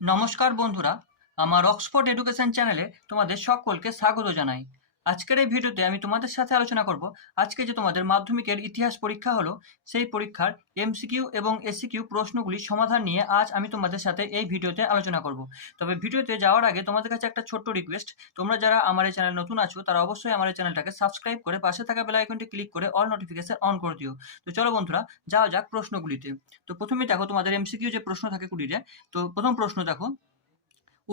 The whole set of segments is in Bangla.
নমস্কার বন্ধুরা আমার অক্সফোর্ড এডুকেশন চ্যানেলে তোমাদের সকলকে স্বাগত জানাই। আজকের এই ভিডিওতে আমি তোমাদের সাথে আলোচনা করব আজকে যে তোমাদের মাধ্যমিকের ইতিহাস পরীক্ষা হলো, সেই পরীক্ষার এমসিকিউ এবং এসিকিউ প্রশ্নগুলি সমাধান নিয়ে আজ আমি তোমাদের সাথে এই ভিডিওতে আলোচনা করব। তবে ভিডিওতে যাওয়ার আগে তোমাদের কাছে একটা ছোট্ট রিকোয়েস্ট তোমরা যারা আমার এই চ্যানেল নতুন আছো, তারা অবশ্যই আমার এই চ্যানেলটাকে সাবস্ক্রাইব করে পাশে থাকা বেল আইকনটি ক্লিক করে অল নোটিফিকেশন অন করে দিও। তো চলো বন্ধুরা, যাওয়া যাক প্রশ্নগুলিতে। তো প্রথমে দেখো, তোমাদের এমসিকিউ যে প্রশ্ন থাকে কুড়িতে তো প্রথম প্রশ্ন দেখো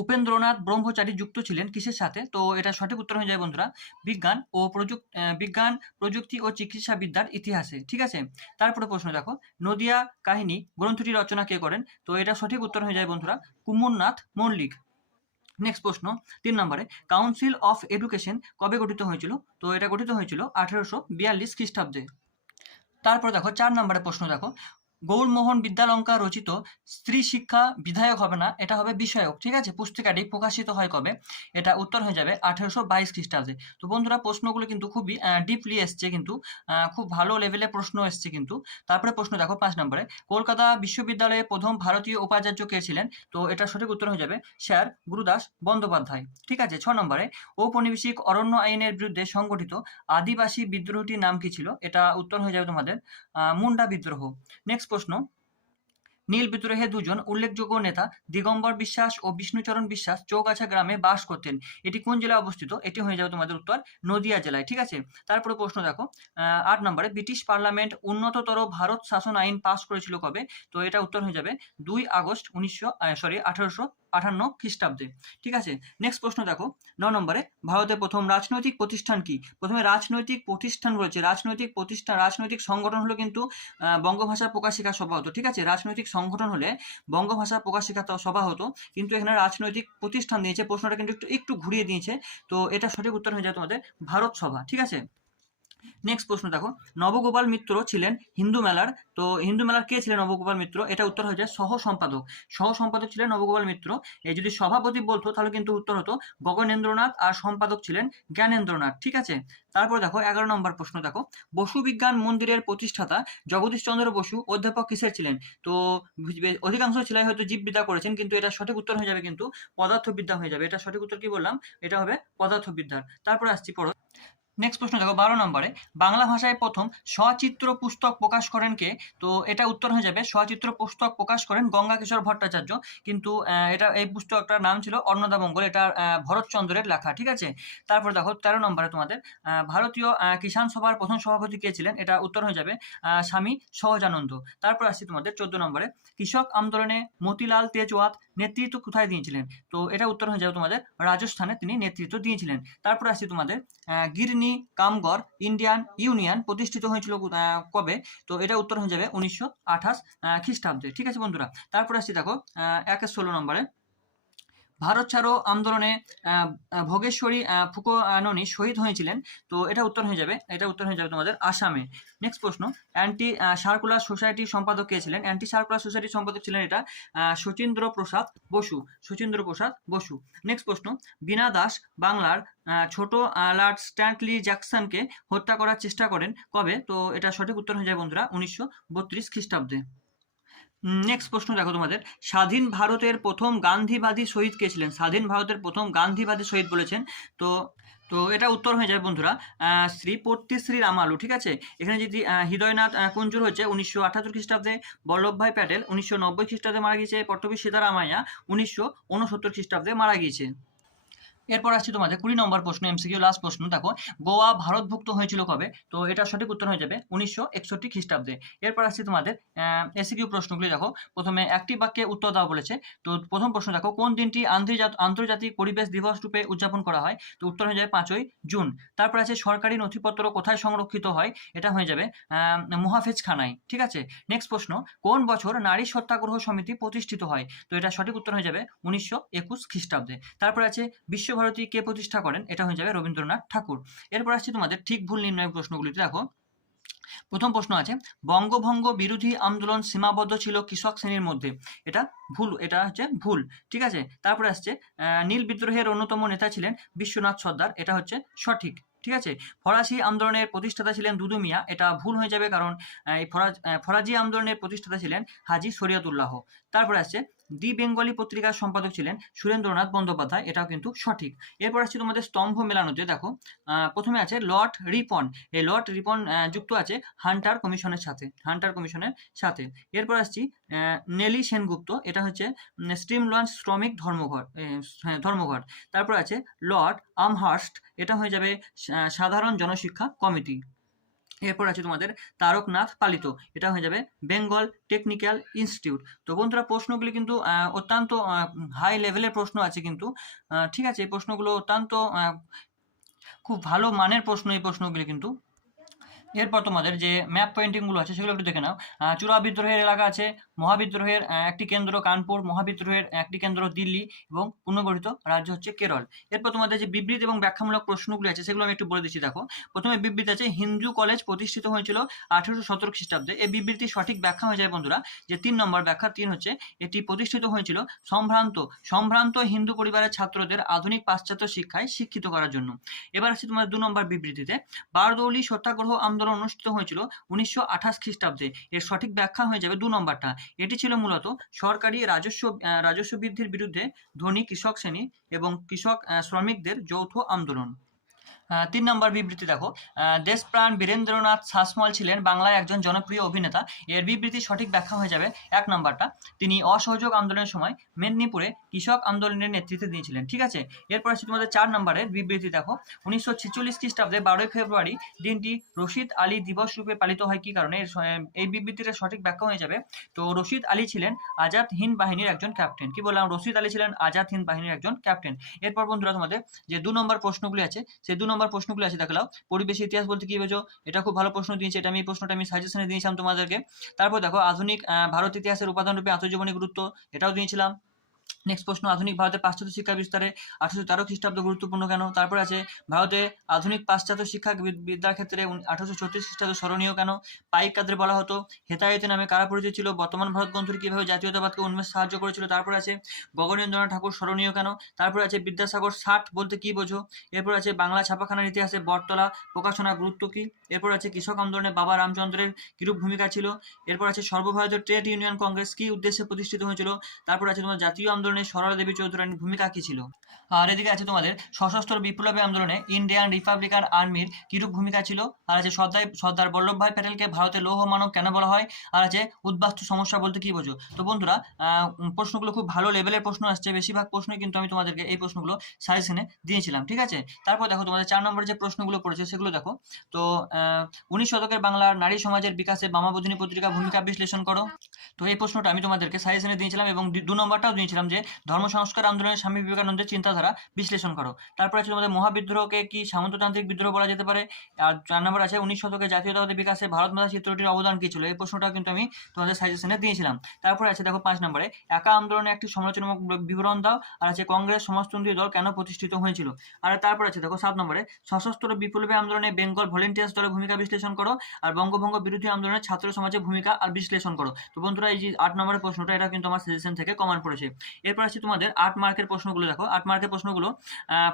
উপেন্দ্রনাথ ব্রহ্মচারী যুক্ত ছিলেন কিসের সাথে? তো এটা সঠিক উত্তর হয়ে যায় বন্ধুরা, বিজ্ঞান ও প্রযুক্তি বিজ্ঞান, প্রযুক্তি ও চিকিৎসা বিদ্যার ইতিহাসে, ঠিক আছে? তারপরে প্রশ্ন দেখো, নদিয়া কাহিনী গ্রন্থটি রচনা কে করেন? তো এটা সঠিক উত্তর হয়ে যায় বন্ধুরা, কুমুরনাথ মল্লিক। নেক্সট প্রশ্ন, তিন নম্বরে, কাউন্সিল অফ এডুকেশন কবে গঠিত হয়েছিল? তো এটা গঠিত হয়েছিল আঠেরোশো বিয়াল্লিশ খ্রিস্টাব্দে। তারপর দেখো, চার নম্বরে প্রশ্ন দেখো গৌরমোহন বিদ্যালঙ্কার রচিত স্ত্রী শিক্ষা বিধায়ক হবে না, এটা হবে বিষয়ক, ঠিক আছে? পুস্তিকাটি প্রকাশিত হয় কবে? এটা উত্তর হয়ে যাবে আঠেরোশো বাইশ খ্রিস্টাব্দে। তো বন্ধুরা, প্রশ্নগুলো কিন্তু খুবই ডিপলি এসছে কিন্তু খুব ভালো লেভেলে প্রশ্ন এসছে কিন্তু। তারপরে প্রশ্ন দেখো পাঁচ নম্বরে, কলকাতা বিশ্ববিদ্যালয়ে প্রথম ভারতীয় উপাচার্য কে ছিলেন? তো এটা সঠিক উত্তর হয়ে যাবে স্যার গুরুদাস বন্দ্যোপাধ্যায়, ঠিক আছে? ছ নম্বরে, ঔপনিবেশিক অরণ্য আইনের বিরুদ্ধে সংগঠিত আদিবাসী বিদ্রোহটির নাম কি ছিল? এটা উত্তর হয়ে যাবে তোমাদের মুন্ডা বিদ্রোহ। নেক্সট প্রশ্ন। নীল বিদ্রোহে দুজন উল্লেখযোগ্য নেতা দিগম্বর বিশ্বাস ও বিষ্ণুচরণ বিশ্বাস চৌগাছা গ্রামে বাস করতেন। এটি কোন জেলায় অবস্থিত? এটি হয়ে যাবে তোমাদের উত্তর নদিয়া জেলায়, ঠিক আছে? তারপরে প্রশ্ন দেখো। আট নম্বরে, ব্রিটিশ পার্লামেন্ট উন্নততর ভারত শাসন আইন পাশ করেছিল কবে? তো এটা উত্তর হয়ে যাবে দুই আগস্ট উনিশশো সরি আঠারোশো আঠান্ন খ্রিস্টাব্দে। ঠিক আছে? নেক্সট প্রশ্ন দেখো। ন নম্বরে ভারতের প্রথম রাজনৈতিক প্রতিষ্ঠান কি? প্রথমে রাজনৈতিক প্রতিষ্ঠান বলেছে রাজনৈতিক প্রতিষ্ঠান, রাজনৈতিক সংগঠন হলো কিন্তু বঙ্গভাষা প্রকাশিকা সভা হতো। ঠিক আছে? রাজনৈতিক সংগঠন হলে বঙ্গভাষা প্রকাশিকা সভা হতো। কিন্তু এখানে রাজনৈতিক প্রতিষ্ঠান দিয়েছে প্রশ্নটা কিন্তু একটু একটু ঘুরিয়ে দিয়েছে। তো এটা সঠিক উত্তর হয়ে যায় তোমাদের ভারত সভা। ঠিক আছে? নেক্সট প্রশ্ন দেখো, নবগোপাল মিত্র ছিলেন হিন্দু মেলার, তো হিন্দু মেলার কে ছিলেন নবগোপাল মিত্র? এটা উত্তর হয়ে যায় সহ সম্পাদক সহ সম্পাদক ছিলেন নবগোপাল মিত্র। এই যদি সভাপতি বলতো, তাহলে কিন্তু উত্তর হতো গগনেন্দ্রনাথ আর সম্পাদক ছিলেন জ্ঞানেন্দ্রনাথ, ঠিক আছে? তারপর দেখো, এগারো নম্বর প্রশ্ন দেখো বসু বিজ্ঞান মন্দিরের প্রতিষ্ঠাতা জগদীশ চন্দ্র বসু অধ্যাপক কিসের ছিলেন? তো অধিকাংশ ছেলে হয়তো জীববিদ্যা করেছেন, কিন্তু এটা সঠিক উত্তর হয়ে যাবে কিন্তু পদার্থবিদ্যা হয়ে যাবে। এটা সঠিক উত্তর কি বললাম? এটা হবে পদার্থবিদ্যার। তারপরে আসছি পড়ো। নেক্সট প্রশ্ন দেখো, বারো নম্বরে, বাংলা ভাষায় প্রথম সচিত্র পুস্তক প্রকাশ করেন কে? তো এটা উত্তর হয়ে যাবে সচিত্র পুস্তক প্রকাশ করেন গঙ্গা কিশোর ভট্টাচার্য। কিন্তু এটা, এই পুস্তকটার নাম ছিল অন্নদা মঙ্গল, এটা ভরতচন্দ্রের লেখা, ঠিক আছে? তারপর দেখো, তেরো নম্বরে তোমাদের ভারতীয় কিষাণ সভার প্রথম সভাপতি কে ছিলেন? এটা উত্তর হয়ে যাবে স্বামী সহজানন্দ। তারপর আসছি তোমাদের চোদ্দ নম্বরে, কৃষক আন্দোলনে মতিলাল তেজওয়াত নেতৃত্ব কোথায় দিয়েছিলেন? তো এটা উত্তর হয়ে যাবে তোমাদের। রাজস্থানে তিনি নেতৃত্ব দিয়েছিলেন। তারপর আসছি তোমাদের গিরনি, কামগড়, ইন্ডিয়ান ইউনিয়ন প্রতিষ্ঠিত হয়েছিল কবে? তো এটা উত্তর হয়ে যাবে উনিশশো আঠাশ খ্রিস্টাব্দে। ঠিক আছে বন্ধুরা? তারপর আসছি দেখো একের ষোলো নম্বরে। ভারত ছাড়ো আন্দোলনে ভোগেশ্বরী ফুকোয়াননি শহীদ হয়েছিলেন। তো এটা উত্তর হয়ে যাবে, এটা উত্তর হয়ে যাবে তোমাদের আসামে। নেক্সট প্রশ্ন অ্যান্টি সার্কুলার সোসাইটি সম্পাদক কে ছিলেন? অ্যান্টি সার্কুলার সোসাইটির সম্পাদক ছিলেন এটা শচীন্দ্র প্রসাদ বসু শচীন্দ্র প্রসাদ বসু। নেক্সট প্রশ্ন, বীণা দাস বাংলার ছোট লর্ড স্ট্যান্টলি জ্যাকসনকে হত্যা করার চেষ্টা করেন কবে? তো এটা সঠিক উত্তর হয়ে যায় বন্ধুরা, উনিশশো বত্রিশ খ্রিস্টাব্দে। নেক্সট প্রশ্ন দেখো তোমাদের। স্বাধীন ভারতের প্রথম গান্ধীবাদী শহীদ কে ছিলেন? স্বাধীন ভারতের প্রথম গান্ধীবাদী শহীদ বলেছেন। তো তো এটা উত্তর হয়ে যাবে বন্ধুরা। শ্রীপত্তি শ্রী রামালু ঠিক আছে? এখানে যদি হৃদয়নাথ কুঞ্জুর হচ্ছে, উনিশশো আঠাত্তর খ্রিস্টাব্দে বল্লভভাই প্যাটেল, উনিশশো নব্বই খ্রিস্টাব্দে মারা গিয়েছে পট্টবী সীতারামাইয়া, উনিশশো উনসত্তর খ্রিস্টাব্দে মারা গিয়েছে। এরপর আসছি তোমাদের কুড়ি নম্বর প্রশ্ন এমসিকিউ লাস্ট প্রশ্ন, দেখো, গোয়া ভারতভুক্ত হয়েছিল কবে? তো এটা সঠিক উত্তর হয়ে যাবে উনিশশো একষট্টি খ্রিস্টাব্দে। এরপর আসছি তোমাদের এসিকিউ প্রশ্নগুলি দেখো, প্রথমে একটি বাক্যে উত্তর দেওয়া বলেছে। তো প্রথম প্রশ্ন দেখো, কোন দিনটি আন্তর্জাত- আন্তর্জাতিক পরিবেশ দিবস রূপে উদযাপন করা হয়? তো উত্তর হয়ে যাবে পাঁচই জুন। তারপর আছে, সরকারি নথিপত্র কোথায় সংরক্ষিত হয়? এটা হয়ে যাবে মুহাফেজখানায়, ঠিক আছে? নেক্সট প্রশ্ন, কোন বছর নারী সত্যাগ্রহ সমিতি প্রতিষ্ঠিত হয়? তো এটা সঠিক উত্তর হয়ে যাবে উনিশশো একুশ খ্রিস্টাব্দে। তারপর আছে বিশ্বভারতী কে প্রতিষ্ঠা করেন? এটা হয়ে যাবে রবীন্দ্রনাথ ঠাকুর। এরপর আসছে তোমাদের ঠিক ভুল নির্ণয় প্রশ্নগুলিতে দেখো। প্রথম প্রশ্ন আছে, বঙ্গভঙ্গ বিরোধী আন্দোলন সীমাবদ্ধ ছিল কৃষক শ্রেণির মধ্যে। এটা ভুল, এটা হচ্ছে ভুল, ঠিক আছে? তারপরে আসছে নীল বিদ্রোহের অন্যতম নেতা ছিলেন বিশ্বনাথ সর্দার, এটা হচ্ছে সঠিক, ঠিক আছে? ফরাসি আন্দোলনের প্রতিষ্ঠাতা ছিলেন দুদু মিয়া, এটা ভুল হয়ে যাবে কারণ এই ফরাজ ফরাজি আন্দোলনের প্রতিষ্ঠাতা ছিলেন হাজি শরিয়তুল্লাহ। তারপরে আসছে দি বেঙ্গলি পত্রিকার সম্পাদক ছিলেন সুরেন্দ্রনাথ বন্দ্যোপাধ্যায় এটাও কিন্তু সঠিক। এরপর আসছে তোমাদের স্তম্ভ মেলানোতে দেখো প্রথমে আছে লর্ড রিপন। এই লর্ড রিপন যুক্ত আছে হান্টার কমিশনের সাথে হান্টার কমিশনের সাথে। এরপর আসছি নেলি সেনগুপ্ত এটা হচ্ছে স্ট্রিম লঞ্চ শ্রমিক ধর্মঘট হ্যাঁ, ধর্মঘট। তারপর আছে লর্ড আমহার্স্ট এটা হয়ে যাবে সাধারণ জনশিক্ষা কমিটি। এরপর আছে তোমাদের তারকনাথ পালিত। এটা হয়ে যাবে বেঙ্গল টেকনিক্যাল ইনস্টিটিউট। তো বন্ধুরা, প্রশ্নগুলি কিন্তু অত্যন্ত হাই লেভেলের প্রশ্ন আছে কিন্তু। ঠিক আছে, এই প্রশ্নগুলো অত্যন্ত খুব ভালো মানের প্রশ্ন এই প্রশ্নগুলি কিন্তু। এরপর তোমাদের যে ম্যাপ পেন্টিংগুলো আছে, সেগুলো একটু দেখে নাও। চূড়া বিদ্রোহের এলাকা আছে মহাবিদ্রোহের একটি কেন্দ্র কানপুর মহাবিদ্রোহের একটি কেন্দ্র দিল্লি এবং পুনর্গঠিত রাজ্য হচ্ছে কেরল। এরপর তোমাদের যে বিবৃতি এবং ব্যাখ্যামূলক প্রশ্নগুলি আছে, সেগুলো আমি একটু বলে দিচ্ছি, দেখো। প্রথমে বিবৃতি আছে, হিন্দু কলেজ প্রতিষ্ঠিত হয়েছিল আঠেরোশো সতেরো খ্রিস্টাব্দে। এই বিবৃতির সঠিক ব্যাখ্যা হয়ে যায়, বন্ধুরা, যে তিন নম্বর ব্যাখ্যা, তিন হচ্ছে, এটি প্রতিষ্ঠিত হয়েছিল সম্ভ্রান্ত সম্ভ্রান্ত হিন্দু পরিবারের ছাত্রদের আধুনিক পাশ্চাত্য শিক্ষায় শিক্ষিত করার জন্য। এবার আসছে তোমাদের দু নম্বর বিবৃতিতে। বারদৌলি সত্যাগ্রহ আন্দোলন অনুষ্ঠিত হয়েছিল উনিশশো আঠাশ খ্রিস্টাব্দে। এর সঠিক ব্যাখ্যা হয়ে যাবে দু নম্বরটা। এটি ছিল মূলত সরকারি রাজস্ব রাজস্ব বৃদ্ধির বিরুদ্ধে ধনী কৃষক শ্রেণি এবং কৃষক শ্রমিকদের যৌথ আন্দোলন। তিন নম্বর বিবৃতি দেখো। দেশপ্রাণ বীরেন্দ্রনাথ শাসমল ছিলেন বাংলায় একজন জনপ্রিয় অভিনেতা। এর বিবৃতি সঠিক ব্যাখ্যা হয়ে যাবে এক নম্বরটা। তিনি অসহযোগ আন্দোলনের সময় মেদিনীপুরে কৃষক আন্দোলনের নেতৃত্ব দিয়েছিলেন, ঠিক আছে? এরপর আছে তোমাদের চার নম্বরের বিবৃতি দেখো। উনিশশো ছেচল্লিশ খ্রিস্টাব্দে বারোই ফেব্রুয়ারি দিনটি রশিদ আলী দিবস রূপে পালিত হয়, কি কারণে? এই বিবৃতিটা সঠিক ব্যাখ্যা হয়ে যাবে। তো রশিদ আলী ছিলেন আজাদ হিন্দ বাহিনীর একজন ক্যাপ্টেন। কি বললাম? রশিদ আলী ছিলেন আজাদ হিন্দ বাহিনীর একজন ক্যাপ্টেন। এরপর বন্ধুরা তোমাদের যে দু নম্বর প্রশ্নগুলি আছে সেই দু নম্বর প্রশ্নগুলি আছে, দেখালাও। পরিবেশ, ইতিহাস বলতে কি বোঝো? এটা খুব ভালো প্রশ্ন দিয়েছে, এটা আমি প্রশ্নটা আমি সাজেশনে দিয়েছিলাম তোমাদেরকে। তারপর দেখো, আধুনিক ভারত ইতিহাসের উপাদান রূপে আত্মজীবনী গুরুত্ব, এটাও দিয়েছিলাম। নেক্সট প্রশ্ন, আধুনিক ভারতে পাশ্চাত্য শিক্ষা বিস্তারে আঠারোশো তেরো খ্রিস্টাব্দ গুরুত্বপূর্ণ কেন? তারপর আছে, ভারতে আধুনিক পাশ্চাত্য শিক্ষা বিদ্যার ক্ষেত্রে আঠারোশো ছত্রিশ খ্রিস্টাব্দ স্মরণীয় কেন? পাইক কাদের বলা হতো? হেতায়েতে নামে কারা পরিচিত ছিল? বর্তমান ভারত গ্রন্থটি কীভাবে জাতীয়তাবাদকে উন্মেষ সাহায্য করেছিল? তারপর আছে, গগনেন্দ্রনাথ ঠাকুর স্মরণীয় কেন? তারপর আছে, বিদ্যাসাগর ষাট বলতে কি বোঝো? এরপর আছে, বাংলা ছাপাখানার ইতিহাসে বটতলা প্রকাশনার গুরুত্ব কী? এরপর আছে, কৃষক আন্দোলনে বাবা রামচন্দ্রের কিরূপ ভূমিকা ছিল? এরপর আছে, সর্বভারতীয় ট্রেড ইউনিয়ন কংগ্রেস কি উদ্দেশ্যে প্রতিষ্ঠিত হয়েছিল? তারপর আছে, তোমার জাতীয় আন্দোলনে সরলা দেবী চৌধুরানীর ভূমিকা কি ছিল? আর এদিকে আছে তোমাদের, সশস্ত্র বিপ্লবী আন্দোলনে ইন্ডিয়ান রিপাবলিকান আর্মির কিরূপ ভূমিকা ছিল? আর আছে সর্দার সর্দার বল্লভভাই প্যাটেলকে ভারতের লৌহ মানব কেন বলা হয়? আর আছে উদ্বাস্তু সমস্যা বলতে কি বোঝো? তো বন্ধুরা প্রশ্নগুলো খুব ভালো লেভেলের প্রশ্ন আসছে, বেশিরভাগ প্রশ্নই কিন্তু আমি তোমাদেরকে এই প্রশ্নগুলো সাজেশনে দিয়েছিলাম, ঠিক আছে? তারপর দেখো তোমাদের চার নম্বরে যে প্রশ্নগুলো পড়েছে সেগুলো দেখো। তো উনিশ শতকের বাংলার নারী সমাজের বিকাশে বামাবোধিনী পত্রিকা ভূমিকা বিশ্লেষণ করো। তো এই প্রশ্নটা আমি তোমাদেরকে সাজেশনে দিয়েছিলাম এবং দু নম্বরটাও দিয়েছিলাম যে ধর্ম সংস্কার আন্দোলনের স্বামী বিবেকানন্দের চিন্তাধারা বিশ্লেষণ করো। তারপরে আছে তোমাদের মহাবিদ্রোহকে কি সামন্ততান্ত্রিক বিদ্রোহ বলা যেতে পারে? আর চার নম্বর আছে, উনিশ শতকে জাতীয়তাবাদের বিকাশে ভারত মাতা চিত্রটির অবদান কি ছিল? এই প্রশ্নটাও কিন্তু আমি তোমাদের সাজেশনে দিয়েছিলাম। তারপরে আছে, দেখো পাঁচ নম্বরে, একা আন্দোলনে একটি সমালোচনামূলক বিবরণ দাও। আর আছে, কংগ্রেস সমাজতন্ত্রী দল কেন প্রতিষ্ঠিত হয়েছিল? আর তারপর আছে, দেখো সাত নম্বরে, সশস্ত্র বিপ্লবী আন্দোলনে বেঙ্গল ভলেন্টিয়ার্স দলের ভূমিকা বিশ্লেষণ করো। আর বঙ্গভঙ্গ বিরোধী আন্দোলনে ছাত্র সমাজের ভূমিকা আর বিশ্লেষণ করো। তো বন্ধুরা, এই যে আট নম্বরের প্রশ্নটা, এটা কিন্তু আমার সাজেশন থেকে কমান পড়েছে। এরপর আছে তোমাদের আট মার্কের প্রশ্নগুলো। দেখো, আট মার্কের প্রশ্নগুলো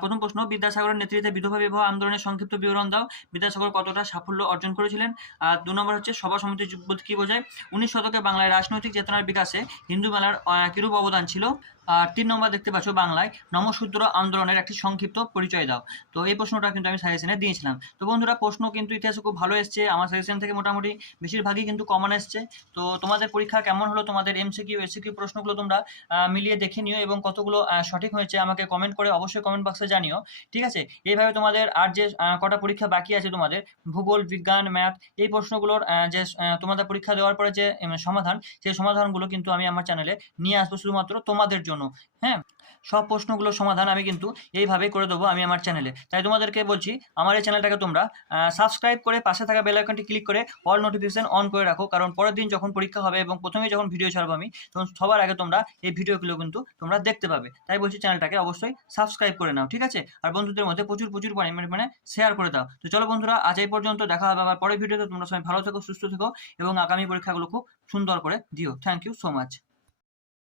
প্রথম প্রশ্ন, বিদ্যাসাগরের নেতৃত্বে বিধবা বিবাহ আন্দোলনের সংক্ষিপ্ত বিবরণ দাও। বিদ্যাসাগর কতটা সাফল্য অর্জন করেছিলেন? আর দু নম্বর হচ্ছে, সভা সমিতি বলতে কি বোঝায়? উনিশ শতকে বাংলায় রাজনৈতিক চেতনার বিকাশে হিন্দু মেলার কিরূপ অবদান ছিল? আর তিন নম্বর দেখতে পাচ্ছ বাংলায় নমশূদ্র আন্দোলনের একটি সংক্ষিপ্ত পরিচয় দাও। তো এই প্রশ্নটা কিন্তু আমি সাজেশনে দিয়েছিলাম। তো বন্ধুরা, প্রশ্ন কিন্তু ইতিহাসে খুব ভালো এসছে। আমার সাজেশন থেকে মোটামুটি বেশিরভাগই কিন্তু কমন এসছে। তো তোমাদের পরীক্ষা কেমন হলো? তোমাদের এমসি এমসিকিউ এসিকিউ প্রশ্নগুলো তোমরা মিলিয়ে দেখে নিও এবং কতগুলো সঠিক হয়েছে আমাকে কমেন্ট করে অবশ্যই কমেন্ট বক্সে জানিও। ঠিক আছে? এইভাবে তোমাদের আর যে কটা পরীক্ষা বাকি আছে তোমাদের, ভূগোল, বিজ্ঞান ম্যাথ এই প্রশ্নগুলোর যে তোমাদের পরীক্ষা দেওয়ার পরে যে সমাধান, সেই সমাধানগুলো কিন্তু আমি আমার চ্যানেলে নিয়ে আসব শুধুমাত্র তোমাদের জন্য। হ্যাঁ? সব প্রশ্নগুলোর সমাধান আমি কিন্তু এইভাবেই করে দেবো আমি আমার চ্যানেলে তাই তোমাদেরকে বলছি, আমার এই চ্যানেলটাকে তোমরা সাবস্ক্রাইব করে পাশে থাকা বেল আইকনটি ক্লিক করে অল নোটিফিকেশন অন করে রাখো, কারণ পরের দিন যখন পরীক্ষা হবে এবং প্রথমেই যখন ভিডিও ছাড়বো আমি, তখন সবার আগে তোমরা এই ভিডিওগুলো কিন্তু তোমরা দেখতে পাবে। তাই বলছি চ্যানেলটাকে অবশ্যই সাবস্ক্রাইব করে নাও, ঠিক আছে? আর বন্ধুদের মধ্যে প্রচুর প্রচুর পরিমাণে মানে শেয়ার করে দাও। তো চলো বন্ধুরা, আজ এই পর্যন্ত দেখা হবে আবার পরের ভিডিওতে তোমরা সবাই ভালো থেকো, সুস্থ থেকো এবং আগামী পরীক্ষাগুলো খুব সুন্দর করে দিও। Thank you so much